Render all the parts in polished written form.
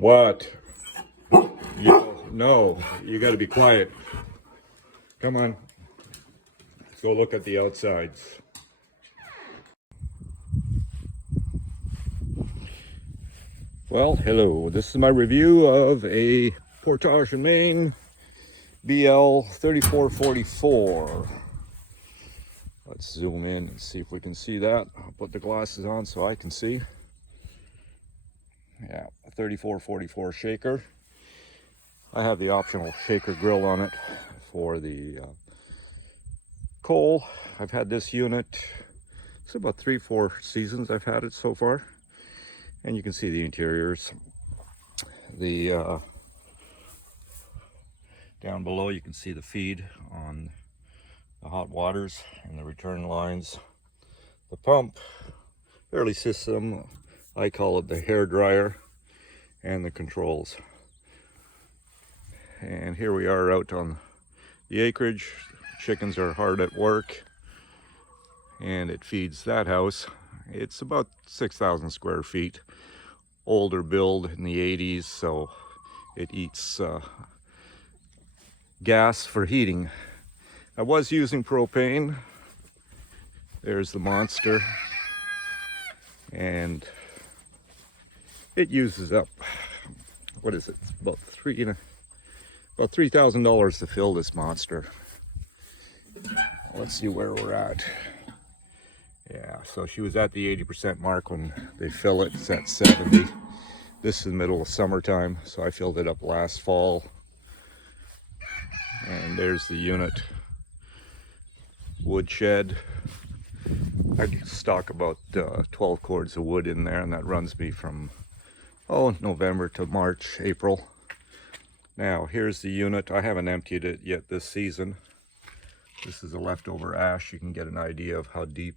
What? No, you got to be quiet. Come on. Let's go look at the outsides. Well, hello. This is my review of a Portage in Maine BL 3444. Let's zoom in and see if we can see that. I'll put the glasses on so I can see. Yeah, a 3444 shaker. I have the optional shaker grill on it for the coal. I've had this unit, it's about 3-4 seasons I've had it so far. And you can see the interiors. The down below you can see the feed on the hot waters and the return lines. The pump, fairly system, I call it the hair dryer, and the controls. And here we are out on the acreage. Chickens are hard at work, and it feeds that house. It's about 6,000 square feet, older build in the 80s, so it eats gas for heating. I was using propane. There's the monster, and it uses up, what is it, it's about $3,000 to fill this monster. Let's see where we're at. Yeah, so she was at the 80% mark when they fill it. It's at 70. This is the middle of summertime, so I filled it up last fall. And there's the unit. Wood shed. I stock about 12 cords of wood in there, and that runs me from November to March, April. Now here's the unit. I haven't emptied it yet this season. This is a leftover ash. You can get an idea of how deep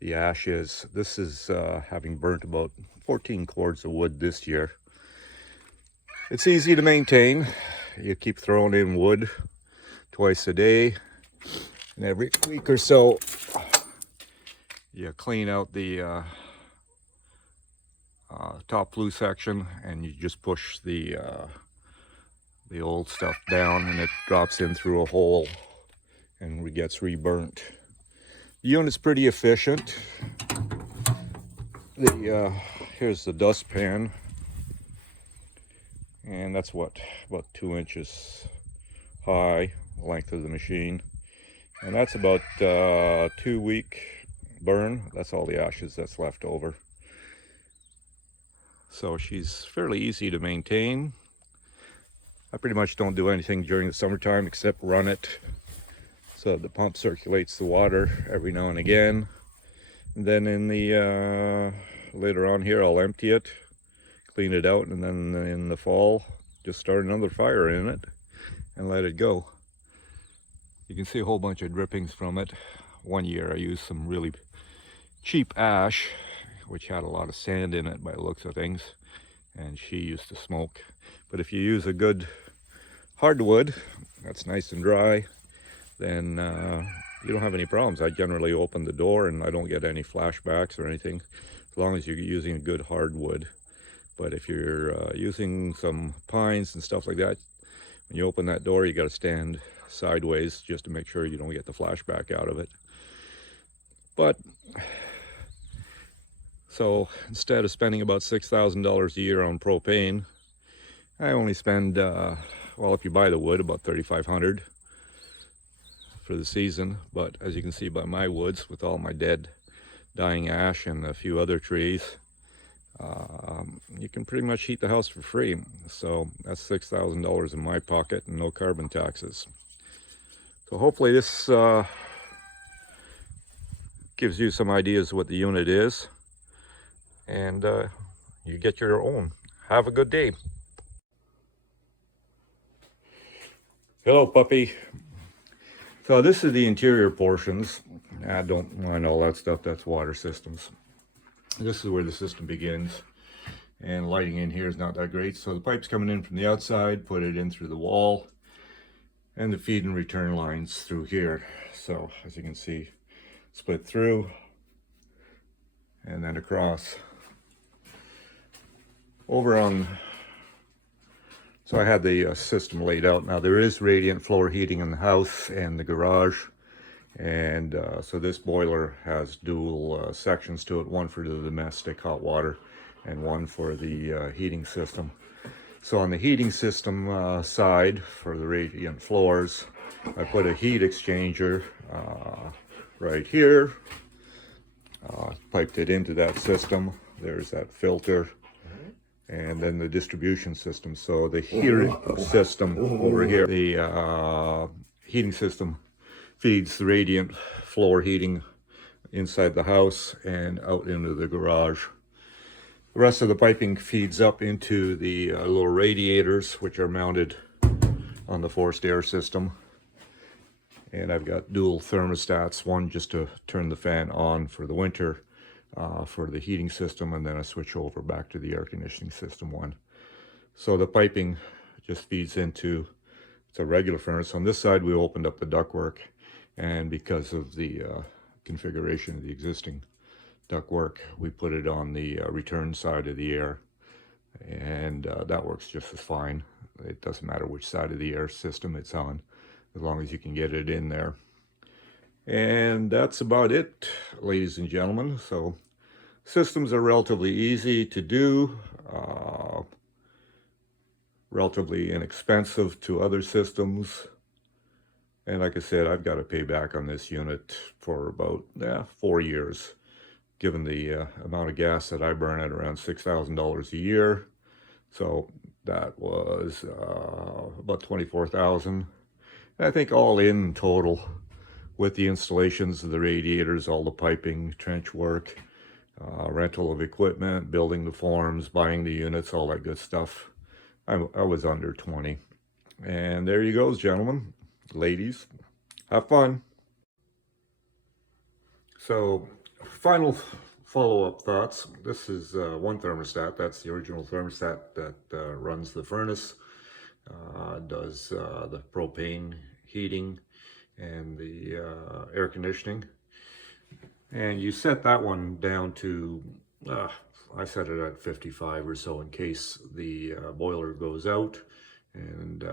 the ash is. This is having burnt about 14 cords of wood this year. It's easy to maintain. You keep throwing in wood twice a day, and every week or so you clean out the top flue section, and you just push the old stuff down, and it drops in through a hole and gets reburnt. The unit's pretty efficient. Here's the dustpan, and that's what, about 2 inches high, the length of the machine, and that's about 2-week burn. That's all the ashes that's left over. So she's fairly easy to maintain. I pretty much don't do anything during the summertime except run it so the pump circulates the water every now and again. And then in the later on here, I'll empty it, clean it out, and then in the fall just start another fire in it and let it go. You can see a whole bunch of drippings from it. One year I used some really cheap ash, which had a lot of sand in it by the looks of things, and she used to smoke. But if you use a good hardwood that's nice and dry, then you don't have any problems. I generally open the door and I don't get any flashbacks or anything, as long as you're using a good hardwood. But if you're using some pines and stuff like that, when you open that door, you got to stand sideways just to make sure you don't get the flashback out of it. But so instead of spending about $6,000 a year on propane, I only spend, well, if you buy the wood, about $3,500 for the season. But as you can see by my woods, with all my dead, dying ash and a few other trees, you can pretty much heat the house for free. So that's $6,000 in my pocket and no carbon taxes. So hopefully this gives you some ideas what the unit is, and you get your own. Have a good day. Hello, puppy. So this is the interior portions. I don't mind all that stuff. That's water systems. This is where the system begins, and lighting in here is not that great. So the pipe's coming in from the outside, put it in through the wall, and the feed and return lines through here. So as you can see, split through and then across. Over on So I had the system laid out. Now there is radiant floor heating in the house and the garage. And so this boiler has dual sections to it, one for the domestic hot water and one for the heating system. So on the heating system side for the radiant floors, I put a heat exchanger right here, piped it into that system. There's that filter, and then the distribution system. So the heating system over here, the heating system feeds the radiant floor heating inside the house and out into the garage. The rest of the piping feeds up into the little radiators, which are mounted on the forced air system. And I've got dual thermostats, one just to turn the fan on for the winter for the heating system, and then I switch over back to the air conditioning system one. So the piping just feeds into, it's a regular furnace. On this side we opened up the ductwork, and because of the configuration of the existing ductwork, we put it on the return side of the air, and that works just as fine. It doesn't matter which side of the air system it's on, as long as you can get it in there. And that's about it, ladies and gentlemen. So systems are relatively easy to do, relatively inexpensive to other systems. And like I said, I've got to pay back on this unit for about 4 years, given the amount of gas that I burn at around $6,000 a year. So that was about $24,000. I think all in total, with the installations of the radiators, all the piping, trench work, rental of equipment, building the forms, buying the units, all that good stuff, I was under 20. And there you go, gentlemen, ladies, have fun. So final follow-up thoughts. This is one thermostat. That's the original thermostat that runs the furnace, does the propane heating and the air conditioning. And you set that one down to, I set it at 55 or so in case the boiler goes out and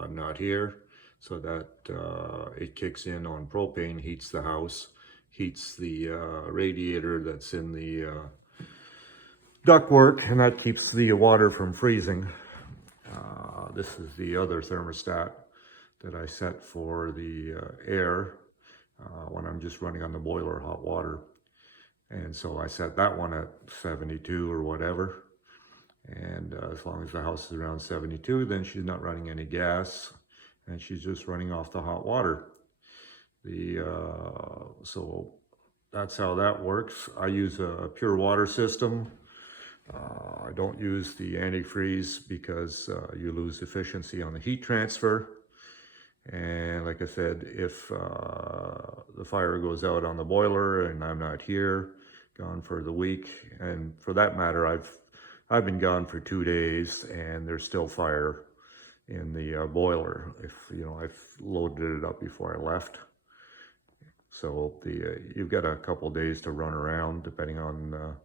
I'm not here, so that it kicks in on propane, heats the house, heats the radiator that's in the ductwork, and that keeps the water from freezing. This is the other thermostat that I set for the air when I'm just running on the boiler hot water. And so I set that one at 72 or whatever. And as long as the house is around 72, then she's not running any gas and she's just running off the hot water. So that's how that works. I use a pure water system. I don't use the antifreeze because you lose efficiency on the heat transfer. And like I said, if the fire goes out on the boiler and I'm not here, gone for the week, and for that matter, I've been gone for 2 days and there's still fire in the boiler. If I've loaded it up before I left. So you've got a couple days to run around depending on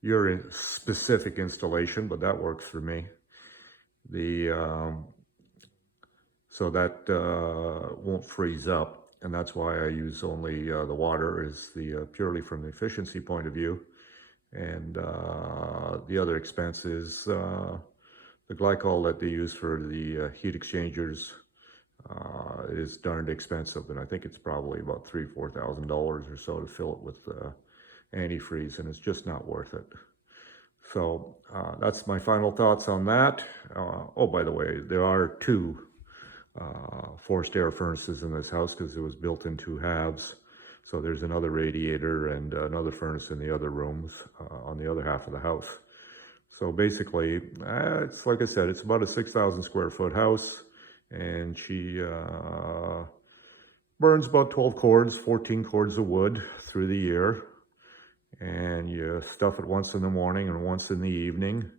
your specific installation, but that works for me. So that won't freeze up, and that's why I use only the water, is purely from the efficiency point of view. And the other expense is the glycol that they use for the heat exchangers is darned expensive, and I think it's probably about $3,000–4,000 or so to fill it with antifreeze, and it's just not worth it. So that's my final thoughts on that. Oh, by the way, there are 2 forced air furnaces in this house because it was built in 2 halves. So there's another radiator and another furnace in the other rooms on the other half of the house. So basically, it's like I said, it's about a 6,000 square foot house, and she burns about 12 cords, 14 cords of wood through the year. And you stuff it once in the morning and once in the evening.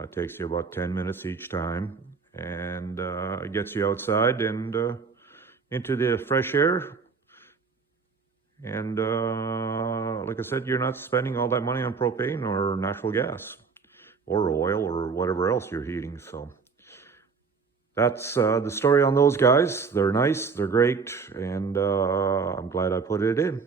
It takes you about 10 minutes each time, and it gets you outside and into the fresh air. And like I said, you're not spending all that money on propane or natural gas or oil or whatever else you're heating. So that's the story on those guys. They're nice, they're great, and I'm glad I put it in.